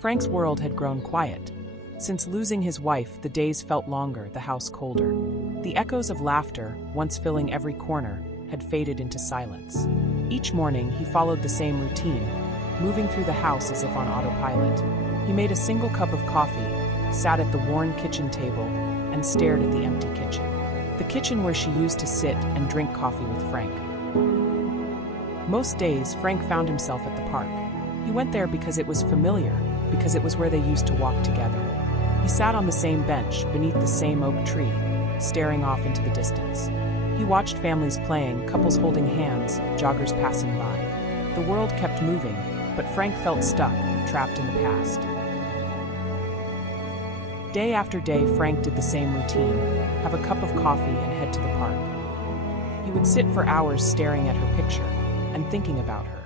Frank's world had grown quiet. Since losing his wife, the days felt longer, the house colder. The echoes of laughter, once filling every corner, had faded into silence. Each morning, he followed the same routine, moving through the house as if on autopilot. He made a single cup of coffee, sat at the worn kitchen table, and stared at the empty kitchen. The kitchen where she used to sit and drink coffee with Frank. Most days, Frank found himself at the park. He went there because it was familiar, because it was where they used to walk together. He sat on the same bench, beneath the same oak tree, staring off into the distance. He watched families playing, couples holding hands, joggers passing by. The world kept moving, but Frank felt stuck, trapped in the past. Day after day, Frank did the same routine, have a cup of coffee and head to the park. He would sit for hours staring at her picture and thinking about her.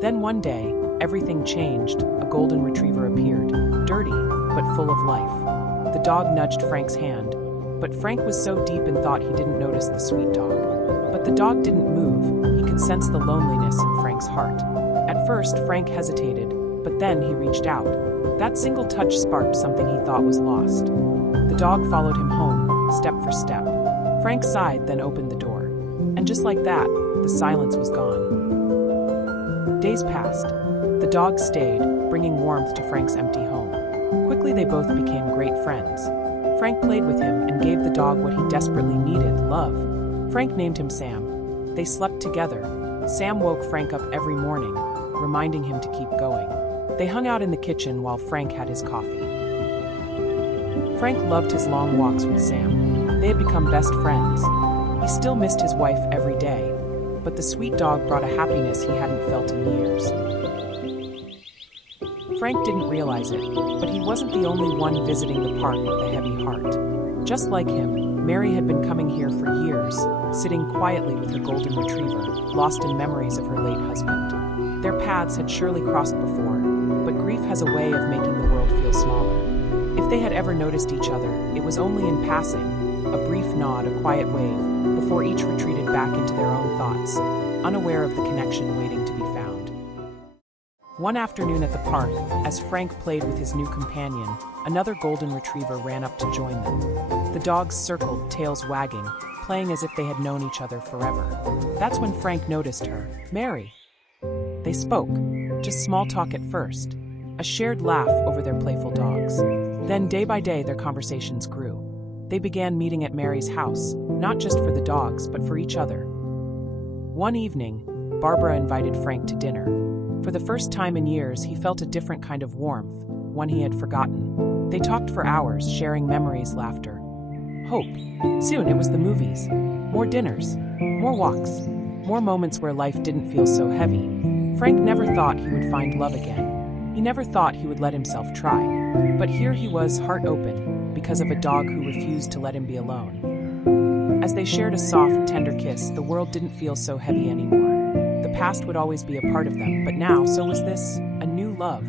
Then one day, everything changed. A golden retriever appeared, dirty, but full of life. The dog nudged Frank's hand, but Frank was so deep in thought he didn't notice the sweet dog. But the dog didn't move. He could sense the loneliness in Frank's heart. At first, Frank hesitated, but then he reached out. That single touch sparked something he thought was lost. The dog followed him home, step for step. Frank sighed, then opened the door. And just like that, the silence was gone. Days passed. The dog stayed, bringing warmth to Frank's empty home. Quickly, they both became great friends. Frank played with him and gave the dog what he desperately needed, love. Frank named him Sam. They slept together. Sam woke Frank up every morning, reminding him to keep going. They hung out in the kitchen while Frank had his coffee. Frank loved his long walks with Sam. They had become best friends. He still missed his wife every day, but the sweet dog brought a happiness he hadn't felt in years. Frank didn't realize it, but he wasn't the only one visiting the park with a heavy heart. Just like him, Mary had been coming here for years, sitting quietly with her golden retriever, lost in memories of her late husband. Their paths had surely crossed before, but grief has a way of making the world feel smaller. If they had ever noticed each other, it was only in passing, a brief nod, a quiet wave, before each retreated back into their own thoughts, unaware of the connection waiting to be found. One afternoon at the park, as Frank played with his new companion, another golden retriever ran up to join them. The dogs circled, tails wagging, playing as if they had known each other forever. That's when Frank noticed her. Mary. They spoke, just small talk at first, a shared laugh over their playful dogs. Then, day by day, their conversations grew. They began meeting at Mary's house, not just for the dogs, but for each other. One evening, Barbara invited Frank to dinner. For the first time in years, he felt a different kind of warmth, one he had forgotten. They talked for hours, sharing memories, laughter, hope. Soon it was the movies. More dinners, more walks, more moments where life didn't feel so heavy. Frank never thought he would find love again. He never thought he would let himself try. But here he was, heart open, because of a dog who refused to let him be alone. As they shared a soft, tender kiss, the world didn't feel so heavy anymore. The past would always be a part of them, but now, so was this, a new love.